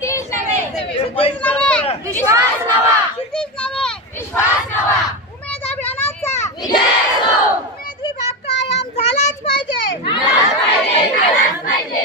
क्षितिज नव्हे क्षितिज नव्हे विश्वास नवा क्षितिज नव्हे विश्वास नवा उमेद अभियानाचा विजय असो उमेद विभाग कायम झालाच पाहिजे. झालाच पाहिजे झालाच पाहिजे.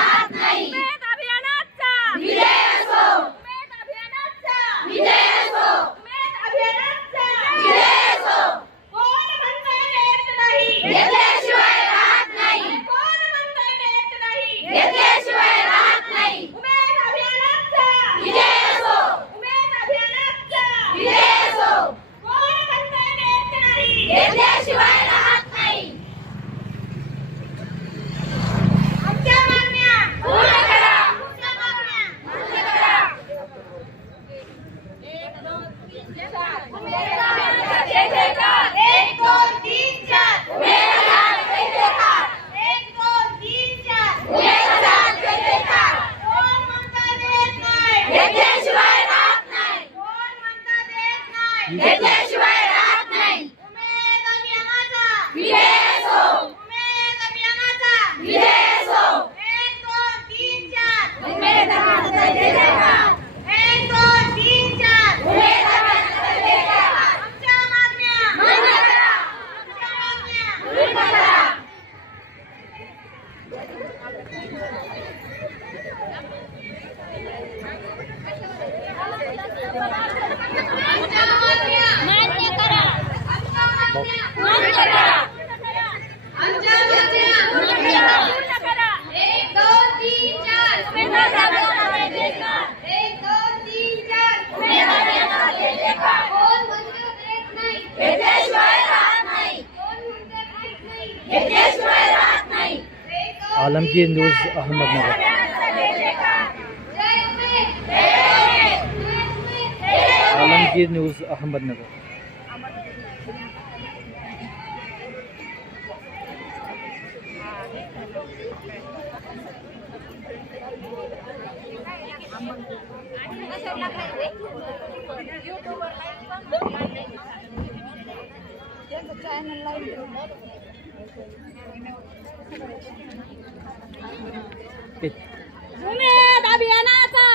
Alamgir news Ahmednagar Alamgir news Ahmednagar channel live दादा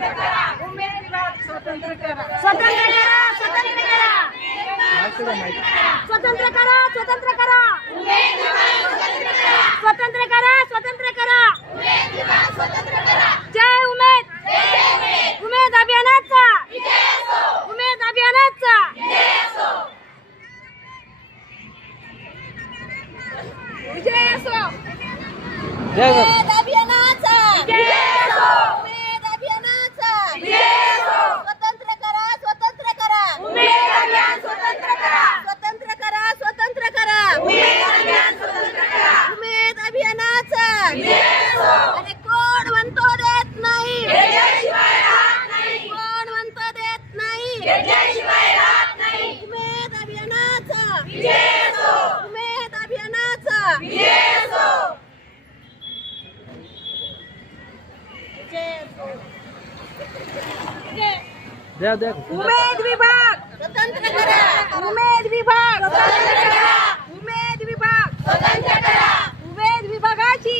स्वतंत्र करा स्वतंत्र करा स्वतंत्र करा स्वतंत्र करा स्वतंत्र करा स्वतंत्र करा स्वतंत्र करा स्वतंत्र करा जय उमेद उमेद अभियानाचा उमेद अभियानाचा विजय असो जय जय उमेद अभियानाचा विजय असो. उमेद अभियानाचा विजय असो. स्वतंत्र करा स्वतंत्र करा उमेद अभियान स्वतंत्र करा स्वतंत्र करा स्वतंत्र करा उमेद अभियान स्वतंत्र करा उमेद अभियानाचा विजय असो. आणि कोण म्हणतो देत नाही घेतल्याशिवाय राहत नाही कोण म्हणतो देत नाही घेतल्याशिवाय राहत नाही उमेद अभियानाचा विजय असो उमेद अभियानाचा विजय असो द्या द्या. उमेद विभाग. स्वतंत्र करा. उमेद विभाग. स्वतंत्र करा. उमेद विभाग. स्वतंत्र करा. उमेद विभागाची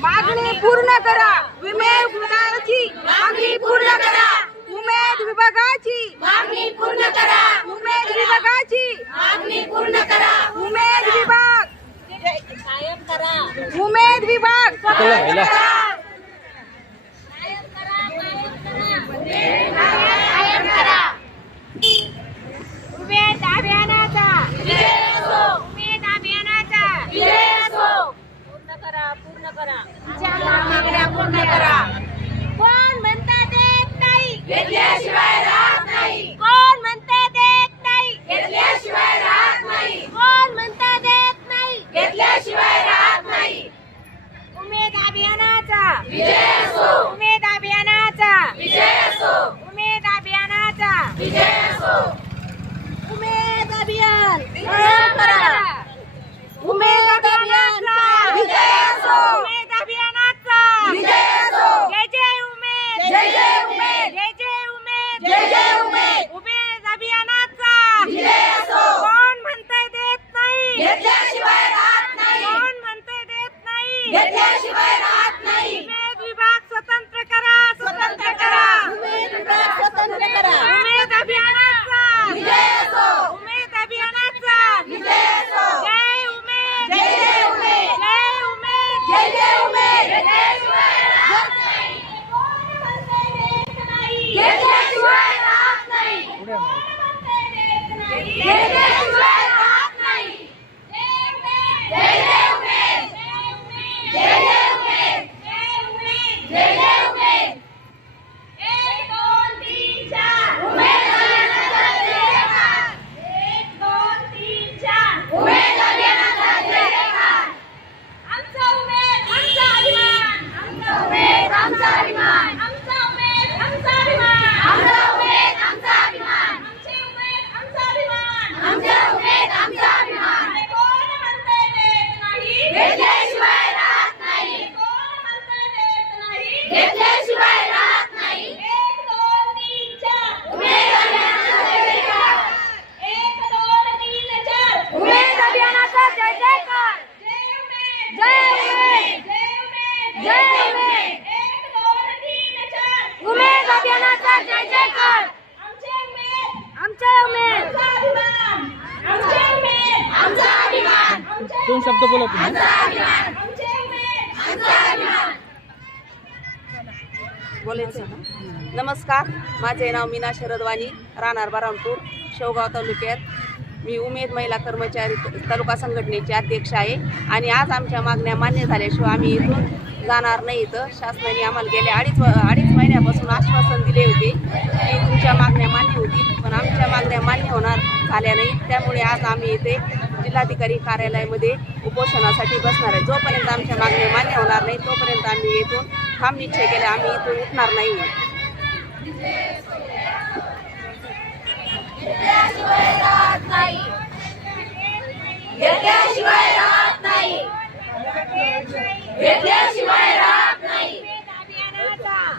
मागणी पूर्ण करा. उमेद विभागाची मागणी पूर्ण करा. उमेद विभागाची मागणी पूर्ण करा. उमेद विभागाची मागणी पूर्ण करा. उमेद विभाग. कायम करा. उमेद विभाग. चला व्हायला कायम करा उमेद अभियानाचा विजय असो उमेद अभियानाचा विजय असो पूर्ण करा पूर्ण करा मागण्या पूर्ण करा. कोण म्हणता देत नाही? घेतल्याशिवाय राहत नाही. कोण म्हणता देत नाही? घेतल्याशिवाय राहत नाही. कोण म्हणता देत नाही? घेतल्याशिवाय राहत नाही. उमेद अभियानाचा. विजय असो उमेद अभियानाचा विजय असो उमेद अभियानाचा विजय असो उमेद अभियान कायम करा उमेद अभियान विजय असो. उमेद अभियानाचा विजय असो. जय जय उमेद जय जय उमेद. जय जय उमेद जय जय उमेद. उमेद अभियानाचा विजय असो. कोण म्हणतंय देत नाही घेतल्याशिवाय राहत नाही कोण म्हणतंय देत नाही घेतल्याशिवाय राहत नाही उमेद विभाग स्वतंत्र करा स्वतंत्र करा उमेद विभाग स्वतंत्र करा. उमेद अभियानाचा विजय असो. उमेद अभियानाचा विजय असो. जय उमेद जय जय उमेद. जय उमेद जय जय उमेद घेतल्याशिवाय राहत नाही घेतल्याशिवाय राहत नाही पुढे माहिती घेतल्याशिवाय राहत नाही जय जय उमेद जय जय उमेद जय जय उमेद एक दोन तीन चार उमेद अभियानाचा जयकार एक दोन तीन चार उमेद अभियानाचा जयकार आमचा उमेद आमचा अभिमान आमचा उमेद आमचा अभिमान आमचा उमेद आमचा अभिमान आमचा उमेद आमचा अभिमान आमचे उमेद आमचा अभिमान आमचा उमेद आमचा अभिमान आणि कोण म्हणतंय देत नाही घेतल्याशिवाय राहत नाही कोण म्हणतंय देत नाही घेतल्याशिवाय राहत नाही एक दोन तीन चार उमेद अभियानाचा जयकार एक दोन तीन चार उमेद अभियानाचा जय जयकार जय उमेद जय जय उमेद उमेद जय उमेद एक दोन तीन चार उमेद अभियानाचा जय जयकार आमचे उमेद आमचा उमेद आमचा अभिमान आमचे उमेद आमचा अभिमान दोन शब्द बोला तुम्ही आमचा अभिमान आमचे उमेद आमचा अभिमान बोलायचं नमस्कार माझे नाव मीना शरदवाणी राहणार बारामपूर शेवगाव तालुक्यात. मी उमेद महिला कर्मचारी तालुका संघटनेचे अध्यक्ष आहे आणि आज आमच्या मागण्या मान्य झाल्याशिवाय आम्ही इथून जाणार नाही इथं. शासनाने आम्हाला गेल्या अडीच अडीच महिन्यापासून आश्वासन दिले होते की तुमच्या मागण्या मान्य होतील पण आमच्या मागण्या मान्य होणार झाल्या नाही त्यामुळे आज आम्ही इथे जिल्हाधिकारी कार्यालयामध्ये उपोषणासाठी बसणार आहे. जोपर्यंत आमच्या मागण्या मान्य होणार नाही तोपर्यंत आम्ही इथून ठाम निश्चय केला आम्ही इथून उठणार नाही.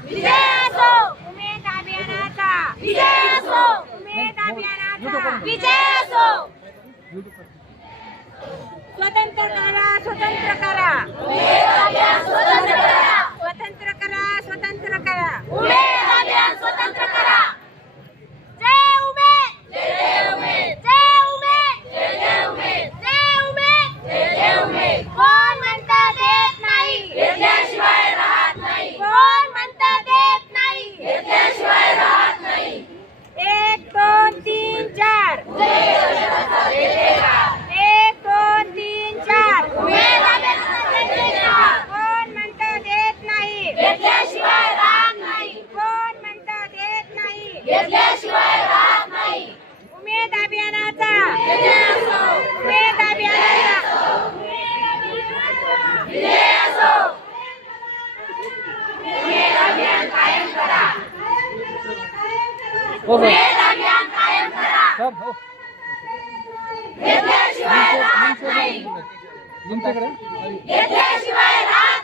विजय असो! उमेद अभियानाचा विजय असो! स्वतंत्र करा स्वतंत्र करा. उमेद अभियानाचा. उमेद अभियानाचा. हो, हो. उमेद अभियान कायम करा. हो, घेतल्याशिवाय राहत नाही. तुमच्याकडे? घेतल्याशिवाय राहत